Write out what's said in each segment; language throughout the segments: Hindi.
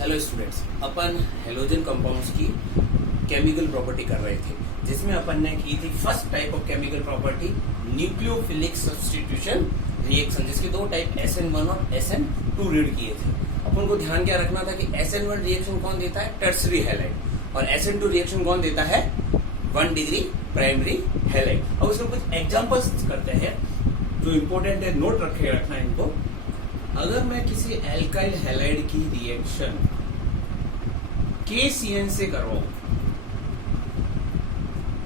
हेलो स्टूडेंट्स, अपन हेलोजन कंपाउंड्स की केमिकल प्रॉपर्टी कर रहे थे, जिसमें अपन ने की थी first type of chemical property nucleophilic substitution reaction, जिसके दो टाइप SN1 और SN2 रीड किए थे। अपन को ध्यान क्या रखना था कि SN1 रिएक्शन कौन देता है, टर्सरी हैलाइड, और SN2 रिएक्शन कौन देता है, 1 डिग्री प्राइमरी हैलाइड। अब उसमें कुछ एग्जांपल्स करते हैं जो इंपॉर्टेंट है, नोट रखना है इनको। अगर मैं किसी एल्काइल हैलाइड की रिएक्शन KCN से करवाऊं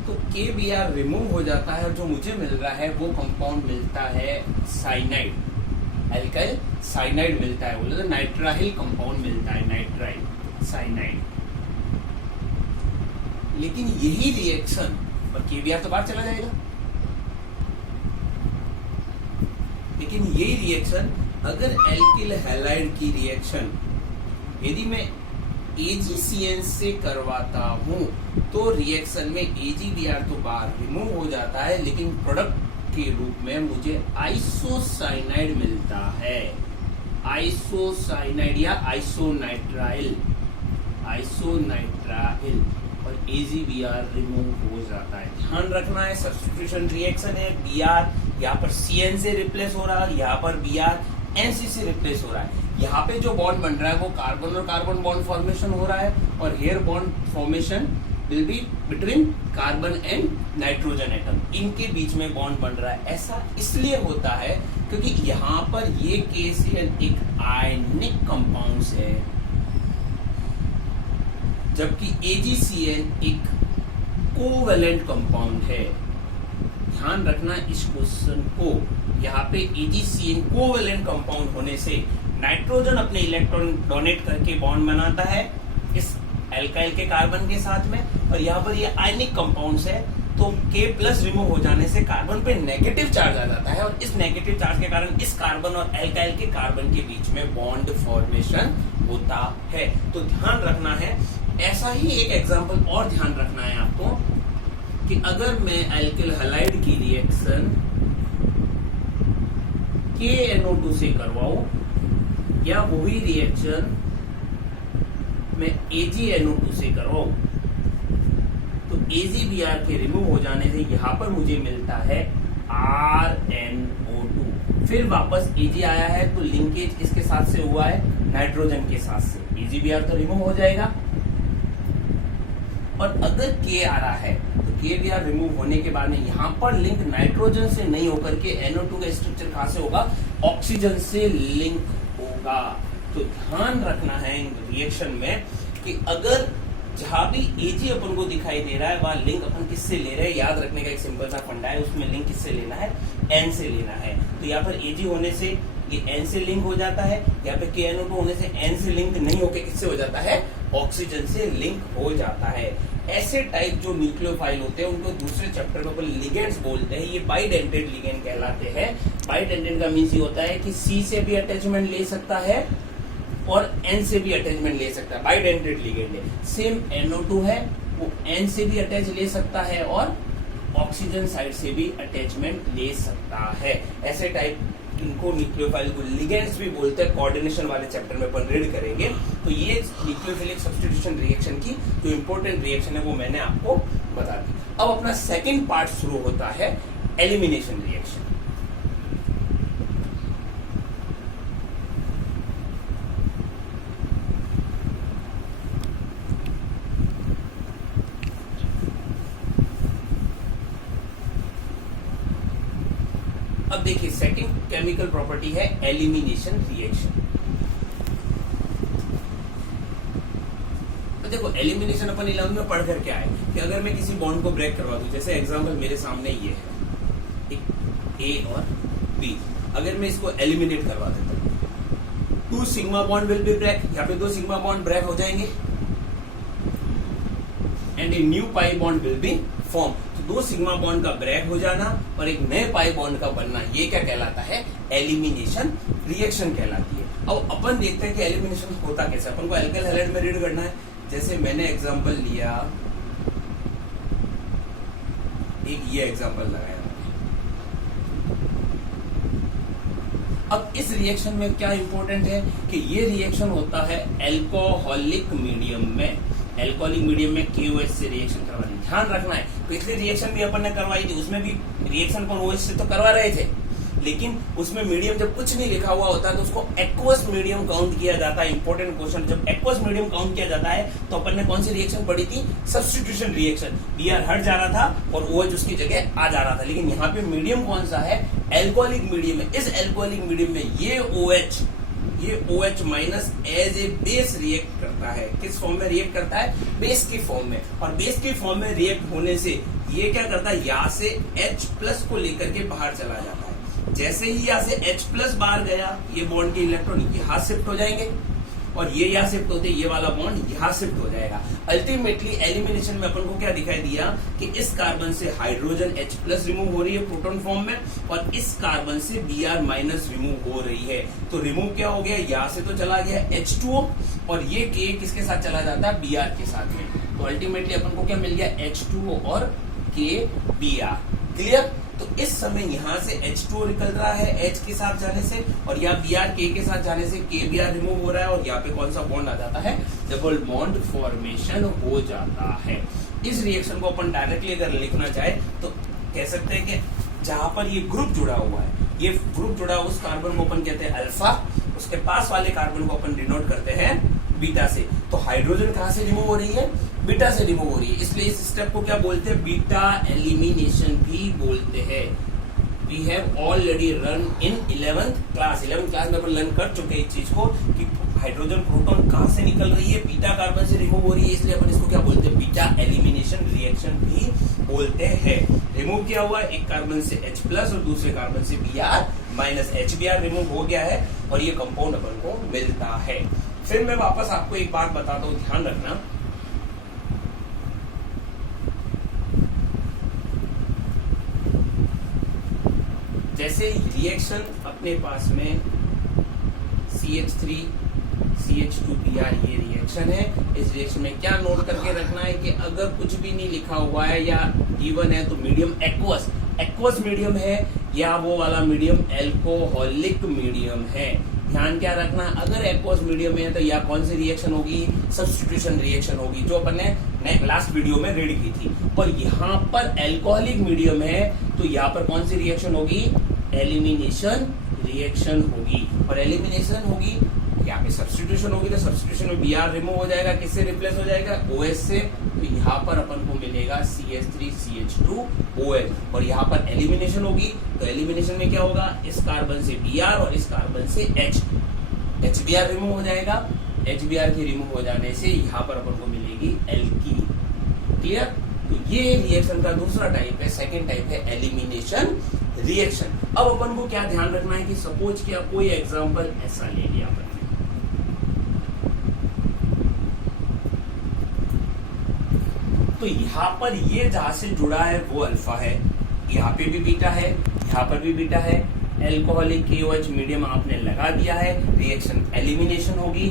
तो KBr रिमूव हो जाता है और जो मुझे मिल रहा है वो कंपाउंड मिलता है साइनाइड, एल्काइल साइनाइड मिलता है, बोले तो नाइट्राइल कंपाउंड मिलता है, नाइट्राइल साइनाइड। लेकिन यही रिएक्शन पर KBr तो बाहर चला जाएगा, लेकिन यही रिएक्शन अगर एल्किल हैलाइड की रिएक्शन यदि मैं AgCN से करवाता हूं तो रिएक्शन में AgBr तो बाहर रिमूव हो जाता है, लेकिन प्रोडक्ट के रूप में मुझे आइसोसाइनाइड मिलता है, आइसोसाइनाइड या आइसोनाइट्राइल, और AgBr रिमूव हो जाता है। ध्यान रखना है सब्स्टिट्यूशन रिएक्शन है, Br यहाँ पर CN से रिप्लेस हो रहा है, यहाँ पर Br NC से रिप्लेस हो रहा है। यहाँ पे जो बॉन्ड बन रहा है वो कार्बन और कार्बन बॉन्ड फॉर्मेशन हो रहा है, और here bond formation will be between carbon and nitrogen atom, इनके बीच में बॉन्ड बन रहा है। ऐसा इसलिए होता है क्योंकि यहाँ पर ये KCN एक आयनिक कंपाउंड है, जबकि AgCN एक कोवेलेंट कंपाउंड है। ध्यान रखना इस क्वेश्चन को, यहाँ पे AgCN कोवेलेंट कंपाउंड होने से नाइट्रोजन अपने इलेक्ट्रॉन डोनेट करके बॉन्ड बनाता है इस एल्काइल के कार्बन के साथ में, और यहाँ पर ये आयनिक कंपाउंड्स है तो K प्लस रिमूव हो जाने से कार्बन पे नेगेटिव चार्ज आ जाता है, और इस नेगेटिव चार्ज के कारण इस कार्बन और एल्काइल के कार्बन के बीच में बॉन्ड फॉर्मेशन होता है। तो ध्यान रखना है। ऐसा ही एक एग्जांपल और ध्यान रखना है आपको कि अगर मैं एल्किल हैलाइड की रिएक्शन KNO2 से करवाऊं या वही रिएक्शन मैं AgNO2 से करवाऊं तो AgBr के रिमूव हो जाने से यहां पर मुझे मिलता है RNO2। फिर वापस Ag आया है तो लिंकेज किसके साथ से हुआ है, नाइट्रोजन के साथ से, AgBr तो रिमूव हो जाएगा। और अगर K आ रहा है तो KBr रिमूव होने के बाद में यहाँ पर लिंक नाइट्रोजन से नहीं होकर के NO2 का स्ट्रक्चर कहां से होगा, ऑक्सीजन से लिंक होगा। तो ध्यान रखना है इन रिएक्शन में कि अगर जहां भी Ag अपन को दिखाई दे रहा है वहां लिंक अपन किससे ले रहे हैं, याद रखने का एक सिंपल सा फंडा है, उसमें लिंक किससे लेना है, N से लेना है। तो यहाँ पर Ag होने से ये N से लिंक हो जाता है, यहाँ पे KNO2 होने से N से लिंक नहीं होके किससे हो जाता है, ऑक्सीजन से लिंक हो जाता है। ऐसे टाइप जो न्यूक्लियोफाइल होते हैं उनको दूसरे चैप्टर में अपन लिगेंड्स बोलते हैं, ये बाइडेंटेड लिगेंड कहलाते हैं। बाइडेंटेड का मीन्स ये होता है कि C से भी अटैचमेंट ले सकता है और N से भी अटैचमेंट ले सकता है, बाइडेंटेड लिगेंड है। सेम NO2 है, वो N से भी अटैच ले सकता है और ऑक्सीजन साइड से भी अटैचमेंट ले सकता है। ऐसे टाइप इनको न्यूक्लियोफाइल को लिगेंड्स भी बोलते हैं, कोऑर्डिनेशन वाले चैप्टर में अपन रीड करेंगे। तो ये न्यूक्लियोफिलिक सब्स्टिट्यूशन रिएक्शन की जो इंपॉर्टेंट रिएक्शन है वो मैंने आपको बता दी। अब अपना सेकंड पार्ट शुरू होता है, एलिमिनेशन रिएक्शन। अब देखिए सेकंड केमिकल प्रॉपर्टी है एलिमिनेशन रिएक्शन। तो देखो एलिमिनेशन अपन 11 में पढ़ करके आए कि अगर मैं किसी बॉन्ड को ब्रेक करवा दूं, जैसे एग्जांपल मेरे सामने ये है एक A और B, अगर मैं इसको एलिमिनेट करवा देता हूं 2 sigma bond will be break, यहाँ पे 2 सिग्मा बॉन्ड ब्रेक हो जाएंगे and a new pi bond will be form. तो 2 सिग्मा बॉन्ड का ब्रेक हो जाना और एक नए पाई बॉन्ड का बनना, ये क्या कहलाता है, एलिमिनेशन रिएक्शन कहलाती है। अब अपन देखते हैं कि एलिमिनेशन होता कैसे। अपन को एल्काइल हैलाइड में रीड करना है, जैसे मैंने एग्जांपल लिया, एक ये एग्जांपल लगाया। अब इस रिएक्शन में क्या इंपॉर्टेंट है कि ये रिएक्शन होता है एल्कोहलिक मीडियम में। एल्कोहलिक मीडियम में KOH से रिएक्शन करवानी, ध्यान रखना है। पिछली रिएक्शन भी अपन ने करवाई थी, उसमें भी रिएक्शन अपन OH से तो करवा रहे थे, लेकिन उसमें मीडियम जब कुछ नहीं लिखा हुआ होता है तो उसको एक्वस मीडियम काउंट किया जाता है। इंपॉर्टेंट क्वेश्चन, जब एक्वस मीडियम काउंट किया जाता है तो अपन ने कौन सी रिएक्शन पढ़ी थी? Substitution reaction. Br हट जा रहा था और OH उसकी जगह आ जा रहा था, लेकिन यहाँ पे मीडियम कौन सा है? एल्कोहलिक मीडियम है। इस एल्कोहलिक मीडियम में ये OH minus as a base react करता है। किस फॉर्म में रिएक्ट करता है? बेस की फॉर्म में। और बेस की फॉर्म में रिएक्ट होने से ये क्या करता है? यहाँ से H प्लस को लेकर के बाहर चला जाता है। जैसे ही यहाँ से H प्लस बाहर गया, ये बॉन्ड के इलेक्ट्रॉन यहाँ शिफ्ट हो जाएंगे और ये यहाँ शिफ्ट होते, ये वाला बॉन्ड यहाँ शिफ्ट हो जाएगा। अल्टीमेटली एलिमिनेशन में अपन को क्या दिखाई दिया कि इस कार्बन से हाइड्रोजन H प्लस रिमूव हो रही है प्रोटॉन फॉर्म में, और इस कार्बन से Br माइनस रिमूव हो रही है। तो रिमूव क्या हो गया? यहाँ से तो चला गया H2O, और ये K किसके साथ चला जाता है? Br के साथ में। तो अल्टीमेटली अपन को क्या मिल गया? H2O और K Br। क्लियर? तो इस समय यहाँ से H2O निकल रहा है H के साथ जाने से, और यहाँ Br K के साथ जाने से K Br रिमूव हो रहा है, और यहाँ पे कौन सा बॉन्ड आ जाता है? डबल बॉन्ड फॉर्मेशन हो जाता है। इस रिएक्शन को अपन डायरेक्टली अगर लिखना चाहे तो कह सकते हैं कि जहां पर ये ग्रुप जुड़ा हुआ है, ये ग्रुप जुड़ा हुआ उस कार्बन को अपन कहते हैं अल्फा, उसके पास वाले कार्बन को अपन डिनोट करते हैं बीटा से। तो हाइड्रोजन कहां से रिमूव हो रही है? बीटा से रिमूव हो रही है, इसलिए इस स्टेप को क्या बोलते हैं? बीटा एलिमिनेशन भी बोलते हैं। We have already run in 11th class. 11th class में अपन लर्न कर चुके हैं इस चीज को कि हाइड्रोजन प्रोटॉन कहां से निकल रही है? बीटा कार्बन से रिमूव हो रही है, इसलिए अपन इसको क्या बोलते हैं? बीटा एलिमिनेशन रिएक्शन भी बोलते हैं। रिमूव किया हुआ एक कार्बन से H प्लस और दूसरे कार्बन से Br माइनस HBr रिमूव हो गया है, और ये कंपाउंड अपन को मिलता है। फिर मैं वापस आपको एक बात बताता हूं, ध्यान रखना। जैसे रिएक्शन अपने पास में CH3 CH2Br ये रिएक्शन है। इस रिएक्शन में क्या नोट करके रखना है कि अगर कुछ भी नहीं लिखा हुआ है या गिवन है तो मीडियम एक्वस मीडियम है, या वो वाला मीडियम एल्कोहलिक मीडियम है। ध्यान क्या रखना, अगर एक्वस मीडियम में है तो या कौन सी रिएक्शन होगी? सब्स्टिट्यूशन रिएक्शन होगी, जो अपन ने लास्ट वीडियो में रीड की थी। और यहाँ पर एल्कोहलिक मीडियम है तो यहाँ पर कौन सी रिएक्शन होगी? एलिमिनेशन रिएक्शन होगी। और एलिमिनेशन होगी, यहाँ पे सब्स्टिट्यूशन होगी, तो सब्स्टिट्यूशन में Br रिमूव हो जाएगा, किससे रिप्लेस हो जाएगा? OH से। तो यहाँ पर अपन को मिलेगा CH3 CH2OH। और यहाँ पर एलिमिनेशन होगी, तो एलिमिनेशन में क्या होगा? इस कार्बन से Br और इस कार्बन से H, HBr रिमूव हो जाएगा। HBr के रिमूव हो जाने से यहाँ पर अपन को मिलेगी एल्कीन। क्लियर? तो ये रिएक्शन का दूसरा टाइप है, सेकेंड टाइप है एलिमिनेशन रिएक्शन। अब अपन को क्या ध्यान रखना है कि सपोज किया कोई एग्जांपल ऐसा ले लिया अपन, तो यहाँ पर ये जहां से जुड़ा है वो अल्फा है, यहाँ पे भी बीटा है, यहाँ पर भी बीटा है। एल्कोहलिक KOH मीडियम आपने लगा दिया है, रिएक्शन एलिमिनेशन होगी।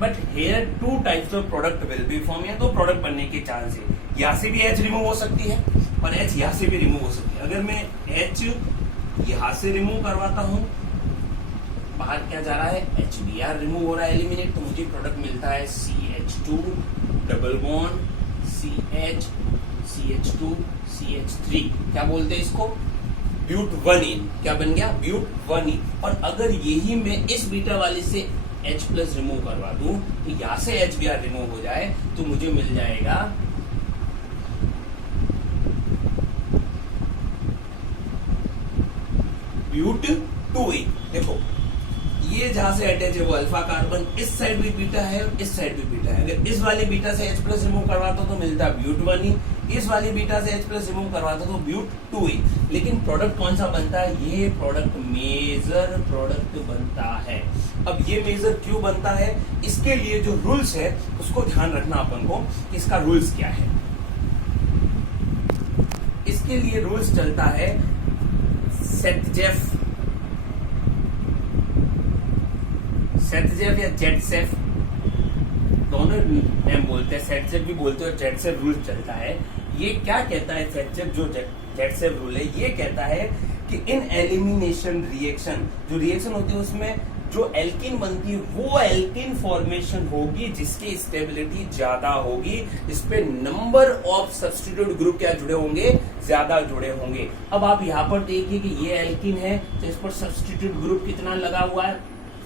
But here two types of product will be form, या दो प्रोडक्ट बनने के चांस है। यहाँ से भी H रिमूव हो सकती है और H यहाँ से भी रिमूव हो सकती है। अगर मैं H यहाँ से रिमूव करवाता हूँ, बाहर क्या जा रहा है? HBr रिमूव हो रहा है, एलिमिनेट, तो मुझे प्रोडक्ट मिलता है CH2 double bond CH CH2 CH3। क्या बोलते हैं इसको? ब्यूट-1इन। क्या बन गया? ब्यूट-1इन। और अगर यही मैं इस बीटा वाली से H प्लस रिमूव करवा दूं, तो यहां से HBr रिमूव हो जाए तो मुझे मिल जाएगा ब्यूट-2इन। देखो ये जहां से अटैच है वो अल्फा कार्बन, इस साइड भी बीटा है और इस साइड भी बीटा है। अगर इस वाली बीटा से H प्लस रिमूव करवाता तो मिलता ब्यूट-1इन, इस वाली बीटा से H प्लस रिमूव करवाता तो ब्यूट-2इन। लेकिन प्रोडक्ट कौन सा बनता है? ये प्रोडक्ट मेजर प्रोडक्ट बनता है। अब ये मेजर क्यों बनता है? इसके लिए जो रूल्स है उसको ध्यान रखना अपन को, इसका रूल्स क्या है। इसके लिए रूल्स चलता है सेटजेफ या जेटसेफ, दोनों नेम बोलते हैं, सेटजेफ भी बोलते हैं और जेटसेफ रूल चलता है। ये क्या कहता है सेटजेफ, जो जेटसेफ रूल है, ये कहता है कि इन एलिमिनेशन रिएक्शन, जो रिएक्शन होती है उसमें जो एल्किन बनती है वो एल्किन फॉर्मेशन होगी जिसकी स्टेबिलिटी ज्यादा होगी, इस पे नंबर ऑफ सब्स्टिट्यूट ग्रुप क्या जुड़े होंगे, ज्यादा जुड़े होंगे। अब आप यहाँ पर देखिए कि ये एल्किन है तो इस पर सब्स्टिट्यूट ग्रुप कितना लगा हुआ है,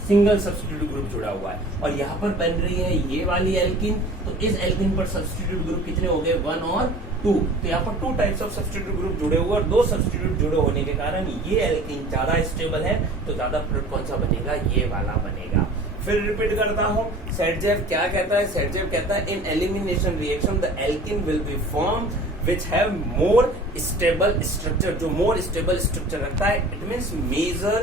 सिंगल सब्स्टिट्यूट ग्रुप जुड़ा हुआ है। और यहाँ पर बन रही है ये वाली एल्किन, तो इस एल्किन पर सब्स्टिट्यूट ग्रुप कितने हो गए, 1 और 2। तो यहाँ पर 2 टाइप्स ऑफ सब्स्टिट्यूट ग्रुप जुड़े हुए और 2 सब्स्टिट्यूट जुड़े होने के कारण ये एल्किन ज्यादा स्टेबल है, तो ज्यादा प्रोडक्ट कौन सा बनेगा, ये वाला बनेगा। फिर रिपीट करता हूँ, सेटजेफ क्या कहता है, सेटजेफ कहता है in elimination reaction the alkene will be form which have more stable structure, जो more stable structure रखता है, it means major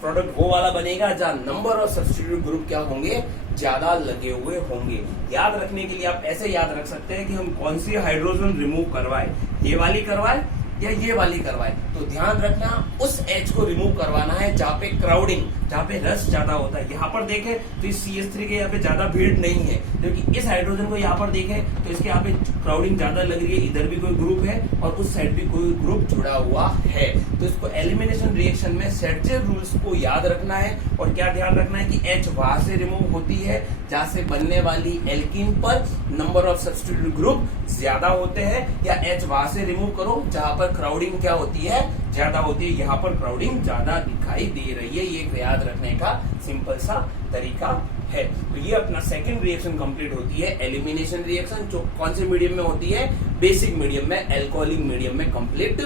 प्रोडक्ट वो वाला बनेगा जहां नंबर ऑफ सब्स्टिट्यूट ग्रुप क्या होंगे, ज्यादा लगे हुए होंगे। याद रखने के लिए आप ऐसे याद रख सकते हैं कि हम कौन सी हाइड्रोजन रिमूव करवाए, ये वाली करवाए या ये वाली करवाए। तो ध्यान रखना उस एच को रिमूव करवाना है जहाँ पे क्राउडिंग, जहाँ पे रस ज्यादा होता है। यहाँ पर देखें तो इस CH3 के यहाँ पे ज्यादा भीड़ नहीं है, क्योंकि इस हाइड्रोजन को यहाँ पर देखें तो इसके यहाँ पे क्राउडिंग ज्यादा लग रही है, इधर भी कोई ग्रुप है और उस साइड भी कोई ग्रुप जुड़ा हुआ है। तो इसको एलिमिनेशन रिएक्शन में सेटजेफ रूल्स को याद रखना है और क्या ध्यान रखना है कि एच वहां से रिमूव होती है जहां से बनने वाली एल्किन पर नंबर ऑफ सब्स्टिट्यूट ग्रुप ज्यादा होते हैं, या एच वहां से रिमूव करो जहां पर क्राउडिंग क्या होती है, ज्यादा होती है। यहाँ पर क्राउडिंग ज्यादा दिखाई दे रही है, ये याद रखने का सिंपल सा तरीका है। तो ये अपना सेकंड रिएक्शन कंप्लीट होती है, एलिमिनेशन रिएक्शन, जो कौन से मीडियम में होती है, बेसिक मीडियम में, एल्कोहलिक मीडियम में कंप्लीट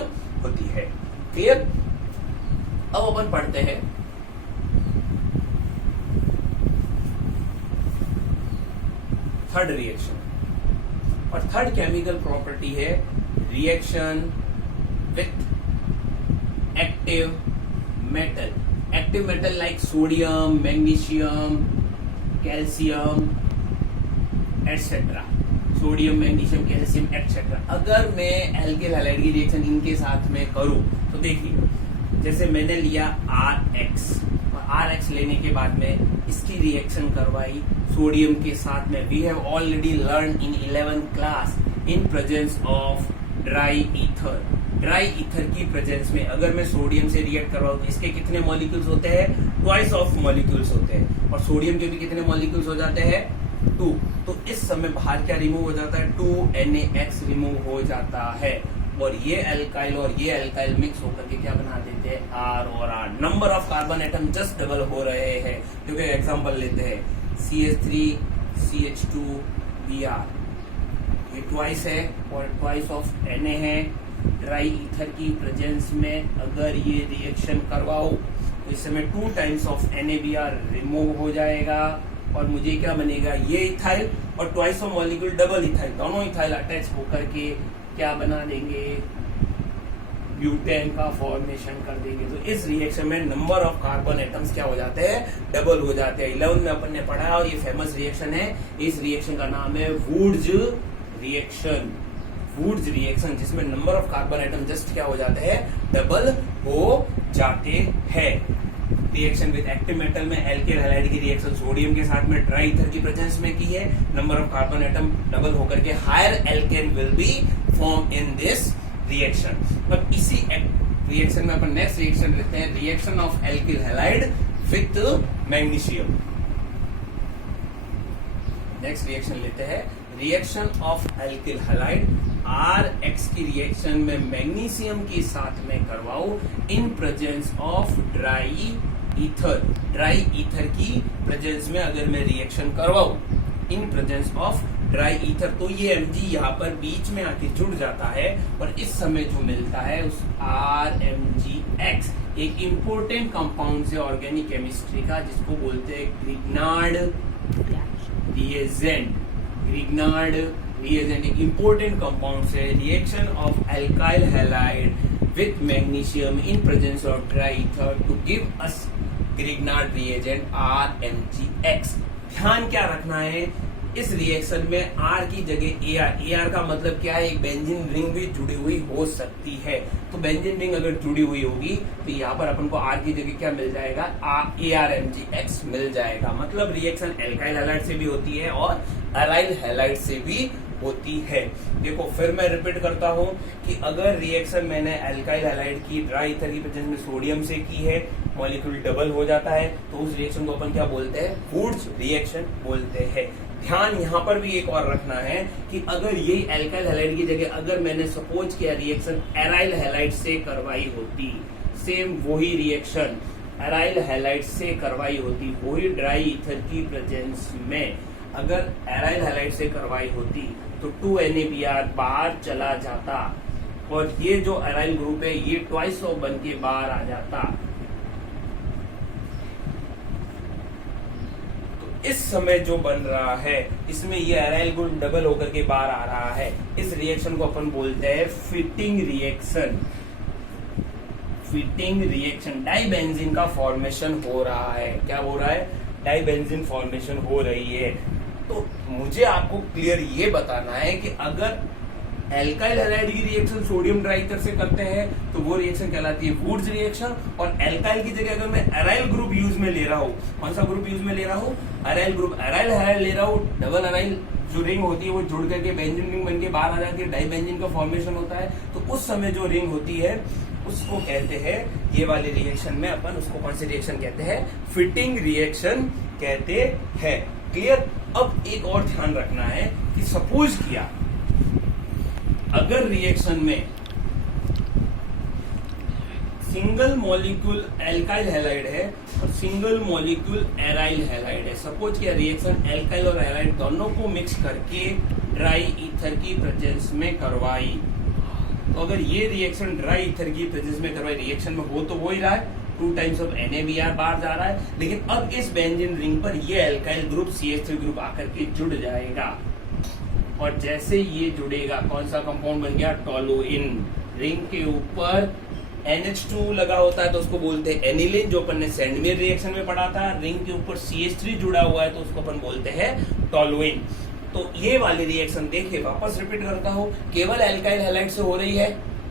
होती है। क्लियर। अब अपन पढ़ते हैं थर्ड रिएक्शन, और थर्ड केमिकल प्रॉपर्टी है reaction with active metal. Active metal like sodium, magnesium, calcium etcetera, sodium, magnesium, calcium etcetera. अगर मैं एल्किल हैलाइड की रिएक्शन इनके साथ में करूं तो देखिए, जैसे मैंने लिया RX और RX लेने के बाद में इसकी रिएक्शन करवाई सोडियम के साथ में। We have already learn in 11th class in presence of dry ether. Dry ether की प्रेजेंस में अगर मैं सोडियम से रिएक्ट करवाऊं तो इसके कितने मॉलिक्यूल्स होते हैं, ट्वाइस ऑफ मॉलिक्यूल्स होते हैं, और सोडियम के भी कितने मॉलिक्यूल्स हो जाते हैं, 2। तो इस समय बाहर क्या रिमूव हो जाता है, 2NaX रिमूव हो जाता है, और ये एल्काइल और ये एल्काइल मिक्स होकर के क्या बना देते हैं, R और R। Number of carbon atom just double हो रहे हैं। क्योंकि एग्जांपल लेते हैं CH3 CH2 Br, ये ट्वाइस है और ट्वाइस ऑफ Na है। ड्राई ईथर की प्रेजेंस में अगर ये रिएक्शन करवाओ तो इस समय 2 टाइम्स ऑफ NaBr रिमूव हो जाएगा और मुझे क्या बनेगा, ये इथाइल और twice of molecule double ethyl, दोनों इथाइल अटैच होकर के क्या बना देंगे, ब्यूटेन का फॉर्मेशन कर देंगे। तो इस रिएक्शन में नंबर ऑफ कार्बन एटम्स क्या हो जाते हैं, डबल हो जाते हैं। 11 में अपन ने पढ़ा और ये फेमस रिएक्शन है। इस रिएक्शन का नाम है वुड्स रिएक्शन। वुड्स रिएक्शन जिसमें number of carbon atom just क्या हो जाते हैं, डबल हो जाते हैं। रिएक्शन विद एक्टिव मेटल में एल्किल हैलाइड की रिएक्शन सोडियम के साथ में ड्राई ईथर की प्रेजेंस में की है। Number of carbon atom double होकर के higher alkane will be form in this reaction. अब इसी रिएक्शन में अपन नेक्स्ट रिएक्शन लेते हैं, reaction of alkyl halide with magnesium. Next reaction लेते हैं reaction of alkyl halide RX की रिएक्शन में मैग्नीशियम के साथ में करवाओ in presence of dry ether. Dry ether की प्रेजेंस में अगर मैं रिएक्शन करवाऊं in presence of dry ether, तो ये Mg यहाँ पर बीच में आके जुड़ जाता है और इस समय जो मिलता है उस RMgX, एक इंपॉर्टेंट कंपाउंड से ऑर्गेनिक केमिस्ट्री का, जिसको बोलते हैं ग्रिग्नार्ड रिएजेंट। ग्रिग्नार्ड रिएजेंट एक इंपॉर्टेंट कंपाउंड से reaction of alkyl halide with magnesium in presence of dry ether to give us Grignard reagent RMgX। ध्यान क्या रखना है, इस रिएक्शन में R की जगह AR, AR का मतलब क्या है, एक बेंजीन रिंग भी जुड़ी हुई हो सकती है। तो बेंजीन रिंग अगर जुड़ी हुई होगी तो यहाँ पर अपन को R की जगह क्या मिल जाएगा, ARMgX मिल जाएगा। मतलब रिएक्शन एल्काइल हैलाइड से भी होती है और अराइल हैलाइड से भी होती है। देखो फिर मैं रिपीट करता हूं कि अगर रिएक्शन मैंने एल्काइल हैलाइड की ड्राई ईथर की प्रेजेंस में सोडियम से की है, मॉलिक्यूल डबल हो जाता है, तो उस रिएक्शन को अपन क्या बोलते हैं? वुड्स रिएक्शन बोलते हैं। ध्यान यहाँ पर भी एक और रखना है कि अगर यही एल्काइल हैलाइड की जगह अगर मैंने सपोज किया रिएक्शन एराइल हैलाइड से करवाई होती, सेम वही रिएक्शन एराइल हैलाइड से करवाई होती, वही ड्राई ईथर की प्रेजेंस में अगर एराइल हैलाइड से करवाई होती तो 2NaBr बाहर चला जाता और ये जो एराइल ग्रुप है ये ट्वाइस ऑफ बन के बाहर आ जाता। तो इस समय जो बन रहा है इसमें ये एराइल ग्रुप डबल होकर के बाहर आ रहा है। इस रिएक्शन को अपन बोलते हैं फिटिंग रिएक्शन। फिटिंग रिएक्शन, डाइबेंजीन का फॉर्मेशन हो रहा है। क्या हो रहा है? डाइबेंजीन फॉर्मेशन हो रही है। तो मुझे आपको क्लियर ये बताना है कि अगर एल्काइल हैलाइड की रिएक्शन सोडियम ड्राई ईथर से करते हैं तो वो रिएक्शन कहलाती है वुड्स रिएक्शन, और एल्काइल की जगह अगर मैं एराइल ग्रुप यूज में ले रहा हूँ, कौन सा ग्रुप यूज में ले रहा हूँ? एराइल ग्रुप, एराइल हैलाइड ले रहा हूँ, डबल एराइल जो रिंग होती है वो जुड़ करके बेंजीन रिंग बन के बाहर आ जाती है, डाइबेंजीन का फॉर्मेशन होता है। तो उस समय जो रिंग होती है उसको कहते हैं, ये वाले रिएक्शन में अपन उसको कौन सी रिएक्शन कहते हैं? फिटिंग रिएक्शन कहते हैं। क्लियर? अब एक और ध्यान रखना है कि सपोज किया अगर रिएक्शन में सिंगल मॉलिक्यूल एल्काइल हैलाइड है और सिंगल मॉलिक्यूल एराइल हैलाइड है, सपोज किया रिएक्शन एल्काइल और एराइल दोनों को मिक्स करके ड्राई ईथर की प्रेजेंस में करवाई, तो अगर ये रिएक्शन ड्राई ईथर की प्रेजेंस में करवाई, रिएक्शन में हो तो हो ही रहा है, 2 टाइम्स ऑफ NaBr बाहर जा रहा है, लेकिन अब इस बेंजीन रिंग पर ये एल्काइल ग्रुप CH3 ग्रुप आकर के जुड़ जाएगा, और जैसे ये जुड़ेगा कौन सा कंपाउंड बन गया? टोलुइन। रिंग के ऊपर NH2 लगा होता है तो उसको बोलते हैं एनिलीन, जो अपन ने सेंडमेयर रिएक्शन में पढ़ा था। रिंग के ऊपर CH3 जुड़ा हुआ है तो उसको अपन बोलते हैं टोलुइन। तो ये वाली रिएक्शन देखिए, वापस रिपीट करता हूँ, केवल एल्काइल हैलाइड से हो रही है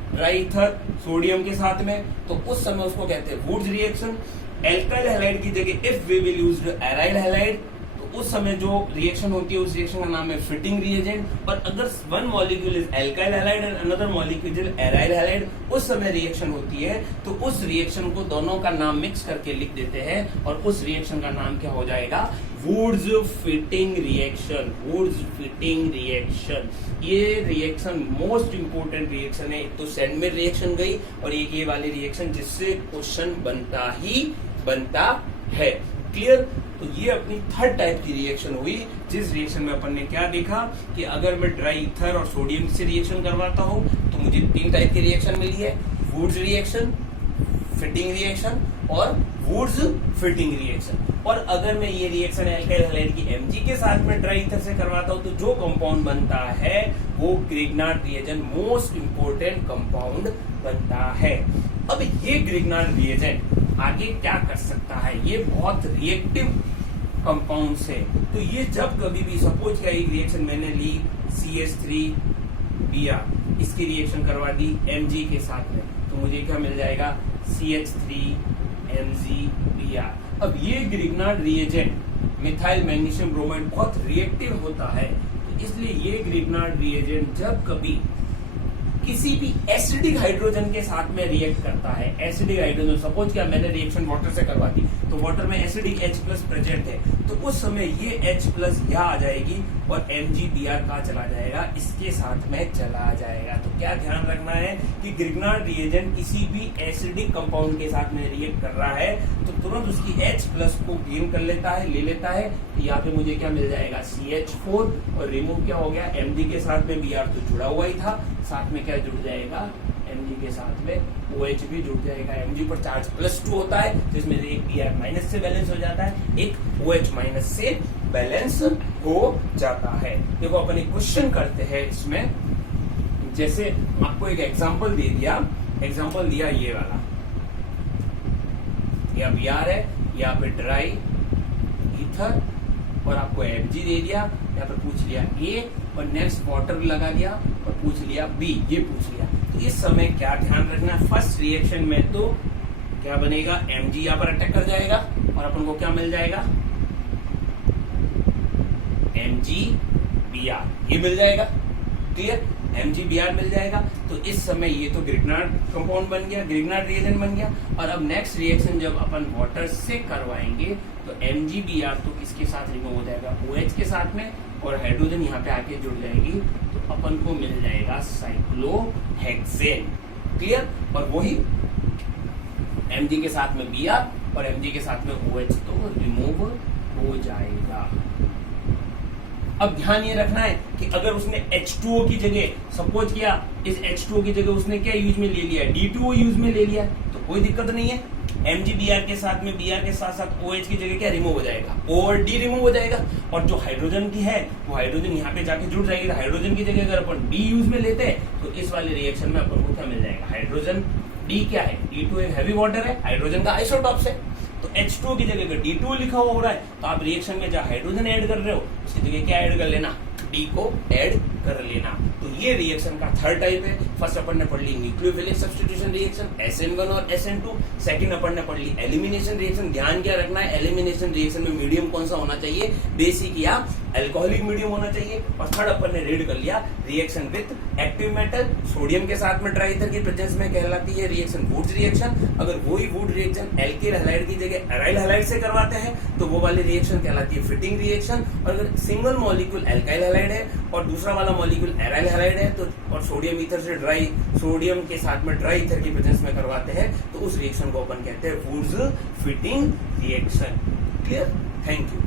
ड्राई ईथर सोडियम के साथ में, तो उस समय उसको कहते हैं वुड्स रिएक्शन। एल्काइल हैलाइड की जगह if we will use aryl halide, तो उस समय जो रिएक्शन होती है उस रिएक्शन का नाम है फिटिंग रिएजेंट। और अगर one molecule is alkyl halide and another molecule is aryl halide, उस समय रिएक्शन होती है तो उस रिएक्शन को दोनों का नाम मिक्स करके लिख देते हैं और उस रिएक्शन का नाम क्या हो जाएगा? Wurtz Fittig reaction. Wurtz Fittig reaction, ये रिएक्शन मोस्ट इंपोर्टेंट रिएक्शन है। एक तो सेंडमेयर रिएक्शन गई और एक ये वाली रिएक्शन जिससे क्वेश्चन बनता ही बनता है। क्लियर? तो ये अपनी थर्ड टाइप की रिएक्शन हुई, जिस रिएक्शन में अपन ने क्या देखा कि अगर मैं ड्राई ईथर और सोडियम से रिएक्शन करवाता हूं तो मुझे 3 टाइप की रिएक्शन मिली है, वुड्स रिएक्शन, फिटिंग रिएक्शन और वुड्स फिटिंग रिएक्शन। और अगर मैं ये रिएक्शन एल्काइल हैलाइड की Mg के साथ में ड्राई ईथर से करवाता हूं तो जो कंपाउंड बनता है वो Grignard reagent, most important compound बनता है। अब ये ग्रिग्नार्ड रिएजेंट आगे क्या कर सकता है? ये बहुत रिएक्टिव कंपाउंड्स है, तो ये जब कभी भी सपोज क्या एक रिएक्शन मैंने ली CH3Br, इसकी रिएक्शन करवा दी Mg के साथ में, तो मुझे क्या मिल जाएगा? CH3MgBr। अब ये Grignard reagent methyl magnesium bromide बहुत रिएक्टिव होता है, तो इसलिए ये ग्रिग्नार्ड रिएजेंट जब कभी किसी भी एसिडिक हाइड्रोजन के साथ में रिएक्ट करता है, एसिडिक हाइड्रोजन, सपोज क्या मैंने रिएक्शन वाटर से करवा दी तो वाटर में एसिडिक H+ प्रेजेंट है, तो उस समय ये H+ यहाँ आ जाएगी और MgBr कहाँ चला जाएगा? इसके साथ में चला जाएगा। तो क्या ध्यान रखना है कि ग्रिग्नार्ड रिएजेंट किसी भी एसिडिक कंपाउंड के साथ में रिएक्ट कर रहा है तो तुरंत उसकी H+ को गेन कर लेता है, ले लेता है, तो यहाँ पे मुझे क्या मिल जाएगा? CH4, और रिमूव क्या हो गया? Mg के साथ में Br तो जुड़ा हुआ ही था, साथ में क्या जुड़ जाएगा? Mg के साथ में OH भी जुड़ जाएगा। Mg पर चार्ज +2 होता है जिसमें एक Br- से बैलेंस हो जाता है, एक OH- से बैलेंस हो जाता है। देखो अपन एक क्वेश्चन करते हैं इसमें, जैसे आपको एक एग्जांपल दे दिया, एग्जांपल दिया ये वाला, यहाँ Br है, यहाँ पे ड्राई ईथर और आपको Mg दे दिया, यहाँ पर पूछ लिया A और नेक्स्ट वाटर लगा दिया और पूछ लिया B, ये पूछ लिया। तो इस समय क्या ध्यान रखना है? फर्स्ट रिएक्शन में तो क्या बनेगा? Mg यहाँ पर अटैक कर जाएगा और अपन को क्या मिल जाएगा? MgBr Br ये मिल जाएगा। क्लियर, MgBr मिल जाएगा। तो इस समय ये तो ग्रिग्नार्ड कंपाउंड बन गया, ग्रिग्नार्ड रिएजेंट बन गया। और अब नेक्स्ट रिएक्शन जब अपन वाटर से करवाएंगे तो MgBr तो किसके साथ रिमूव हो जाएगा, OH के साथ में, और हाइड्रोजन यहाँ पे आके जुड़ जाएगी तो अपन को मिल जाएगा साइक्लोहेक्सेन। क्लियर, और वही Mg के साथ में Br और Mg के साथ में OH तो रिमूव हो जाएगा। अब ध्यान ये रखना है कि अगर उसने H2O की जगह सपोज किया, इस H2O की जगह उसने क्या यूज में ले लिया, D2O यूज में ले लिया, तो कोई दिक्कत नहीं है। MgBr के साथ में Br के साथ साथ OH की जगह क्या रिमूव हो जाएगा, O और D रिमूव हो जाएगा। और जो हाइड्रोजन की है वो हाइड्रोजन यहाँ पे जाके जुड़ जाएगी। हाइड्रोजन की जगह अगर अपन D यूज में लेते हैं तो इस वाले रिएक्शन में अपन को क्या मिल जाएगा, हाइड्रोजन D क्या है, D2 एक हैवी वाटर है, हाइड्रोजन का आइसोटॉप्स है। तो H2O की जगह अगर D2O लिखा हुआ हो रहा है तो आप रिएक्शन में जहाँ हाइड्रोजन ऐड कर रहे हो उसकी जगह क्या ऐड कर लेना, D को ऐड कर लेना। तो ये रिएक्शन का थर्ड टाइप है। फर्स्ट अपन ने पढ़ ली न्यूक्लियोफिलिक सब्स्टिट्यूशन रिएक्शन SN1 और SN2। सेकंड अपन ने पढ़ ली एलिमिनेशन रिएक्शन। ध्यान क्या रखना है, एलिमिनेशन रिएक्शन में मीडियम कौन सा होना चाहिए, बेसिक या अल्कोहलिक मीडियम होना चाहिए। और थर्ड अपन ने रीड कर लिया reaction with active metal, sodium के साथ में ट्राइथर की प्रेजेंस में कहलाती है रिएक्शन वुड्स रिएक्शन। अगर वही वुड रिएक्शन एल्किल हैलाइड की जगह एराइल हैलाइड से करवाते हैं तो वो वाली रिएक्शन कहलाती है फिटिंग रिएक्शन। और अगर सिंगल मॉलिक्यूल एल्काइल हैलाइड है और दूसरा वाला मॉलिक्यूल एराइल हैलाइड है तो और सोडियम ईथर से ड्राई, सोडियम के साथ में ड्राई ईथर की प्रेजेंस में करवाते हैं तो उस रिएक्शन को अपन कहते हैं Wurtz Fittig reaction. Clear, thank you.